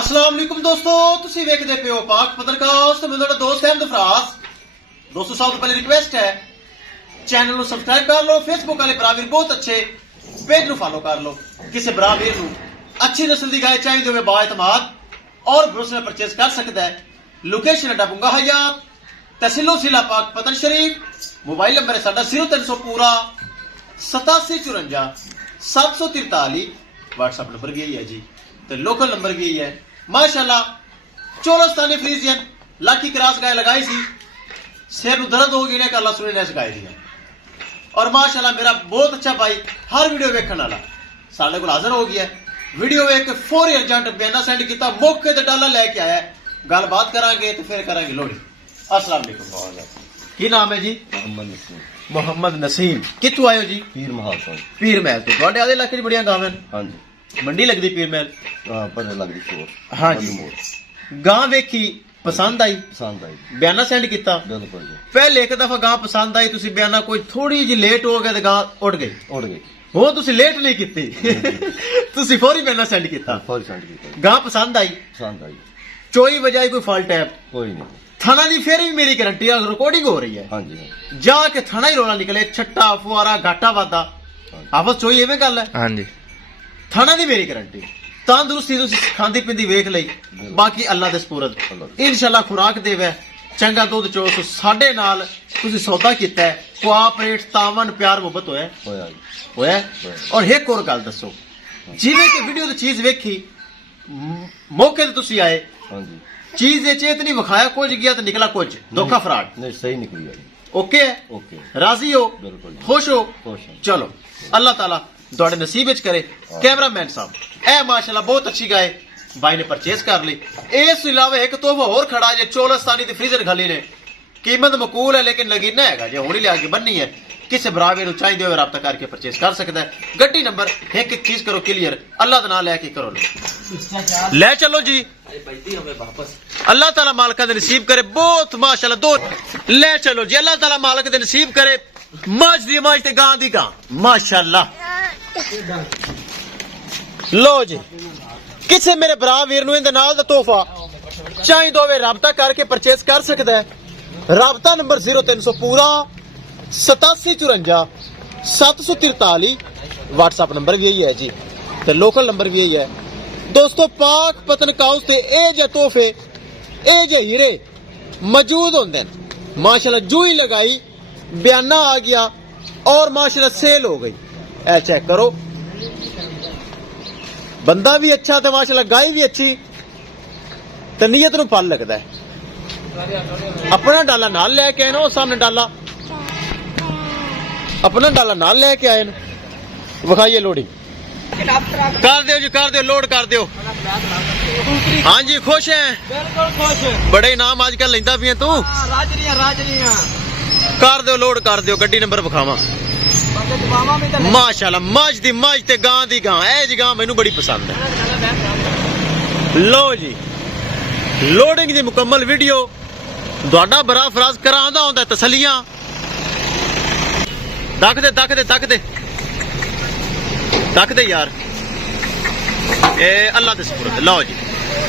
अस्सलाम वालेकुम दोस्तों, तुसी वेखदे पे हो पाक पत्रकास्ट। मैं ਤੁਹਾਡਾ ਦੋਸਤ ਅਹਿਮਦ ਫਰਾਜ਼। दोस्तों सब तो पहले रिक्वेस्ट है चैनल ਨੂੰ सब्सक्राइब कर लो। फेसबुक वाले भरावीर बहुत अच्छे पेज ਨੂੰ फॉलो कर लो। किसी भरावीर ਨੂੰ अच्छी नस्ल की गाय चाहिए जो बाएतमाद और भरोसे में परचेज कर सकता है। लोकेशन अड्डा बुंगा हयात, तहसीलो जिला पाक पतन शरीफ। मोबाइल नंबर है साडा 0300 पूरा 8754 743। व्हाट्सएप नंबर भी यही है जी, तो लोकल नंबर भी यही है। माशाल्लाह चोलस्तानी फ्रीजियन लाठी क्रॉस गाय लगाई सी, सिर नु दर्द हो गई ने कल सुनी ने गाय दी। और माशाल्लाह मेरा बहुत अच्छा भाई हर वीडियो वेखण वाला साडे कोल हाजिर हो गया। वीडियो वेख के फौरी अर्जेंट बयाना सेंड किया, मौके ते डाला लेके आया। गलबात करांगे तो फिर करांगे लोड़ी। अस्सलाम वालेकुम। की नाम है जी? मोहम्मद नसीम। कित्थों आए हो जी? पीर महल तो। पीर महल तो ਤੁਹਾਡੇ ਆਦੇ ਇਲਾਕੇ 'ਚ ਬੜੀਆਂ ਗਾਵਾਂ हाँ जी, ਮੰਡੀ ਲੱਗਦੀ ਪੀਰ महल। पता लग रही शोर। हाँ जी। गां वेखी पसंद आई, पसंद आई बयाना सेंड किया। बिल्कुल जी, पहले एक दफा गां पसंद आई, तुसी बयाना कोई थोड़ी जी लेट हो गए तो गां उड़ गई। उड़ गई। हो तुसी लेट नहीं की तुसी फौरी बयाना सेंड किया। फौरी सेंड की गां पसंद आई, पसंद आई, चोई बजाई कोई फॉल्ट है कोई नहीं। थाना दी फिर भी मेरी गारंटी है, रिकॉर्डिंग हो रही है। हाँ जी, हाँ जाके थाना ही रोला निकले, छट्टा फुआरा घाटा वादा आपस चोई एवं गल है। हाँ जी, थाना दी मेरी गारंटी। तंदुरुस्ती तुसी खांदी पिंदी वेख लई, बाकी अल्लाह दे सपुरद। इंशाल्लाह खुराक देवे, चंगा दुध चो साडे नाल तुसी सौदा कीता है, कोऑपरेट तावन प्यार मुहब्बत होया होया जी। होया। और एक और गल दसो, जिवें कि वीडियो दी चीज वेखी मौके ते तुसी आए, हाँ जी, चीज दे चेत नहीं विखाया, कुछ गया तो निकला कुछ, धोखा फ्रॉड। नहीं सही निकली है। ओके है, ओके, राजी हो, बिल्कुल जी। खुश हो, खुश हैं। चलो अल्लाह ताला ਤੁਹਾਡੇ नसीब विच करे। कैमरामैन साहब ए माशाल्लाह बहुत अच्छी गाय भाई ने परचेज कर ली। इस अलावा एक तोहफा और खड़ा जे चोलस्तानी दी फ्रीजर खाली ने, कीमत मकूल है लेकिन लगीना हैगा जे हुणी लिया के बननी है। किसी बराबर नु चाहिए हो राब्ता करके परचेज कर सकता है। गड्डी नंबर एक चीज करो क्लियर, अल्लाह दा नाम लेके करो ले चलो जी। अल्लाह ताला मालिक दे नसीब करे, बहुत माशाल्लाह दो ले चलो जी। अल्लाह ताला मालिक दे नसीब करे, मज दी मज ते गां दी गां माशाल्लाह। लो जी, किसी मेरे भरा वीर नु इंदे नाल दा तोहफा चाहिए होवे राब्ता करके परचेज कर सकता है। राब्ता नंबर 0300 पूरा 8754 743। व्हाट्सएप नंबर भी यही है जी, ते लोकल नंबर भी यही है। दोस्तों पाक पतन काउस ते ए जे तोहफे ए जे हीरे मौजूद होंदे न। माशाल्लाह जू ही लगाई बयाना आ गया और माशाल्लाह सेल हो गई। ए चेक करो, बंदा भी अच्छा तो माशाल्लाह गाय भी अच्छी, तो नीयत नु फल लगता है। अपना डाला नाल लेके आए ना, सामने डाला अपना डाला नाल लेके आए ना, विखाइए लोडिंग कर दो जी, कर दो, लोड कर दो। हाँ जी, खुश हैं? बिल्कुल खुश। बड़े इनाम आजकल लेंदा भी है तू। राजरियां कर दो, लोड कर दो। गड्डी नंबर विखावा। माशाल्लाह मज दी मज ते गां दी गां, ए जी गां मैनू बड़ी पसंद है। लो जी, लोडिंग दी मुकम्मल वीडियो ਤੁਹਾਡਾ बड़ा फराज करांदा होंदा तसलियां। तक दे तक दे तक दे तक दे यार, ए अल्लाह दे सुपुर्द। लो जी,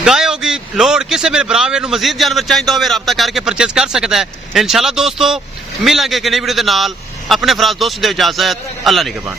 गाय होगी लोड। किसी मेरे बराबर नु मजीद जानवर चाहिए होवे राब्ता करके परचेज कर सकता है। इंशाल्लाह दोस्तों मिलांगे कि नई वीडियो दे नाल। अपने फराज दोस्त दे इजाजत, अल्लाह निगहबान।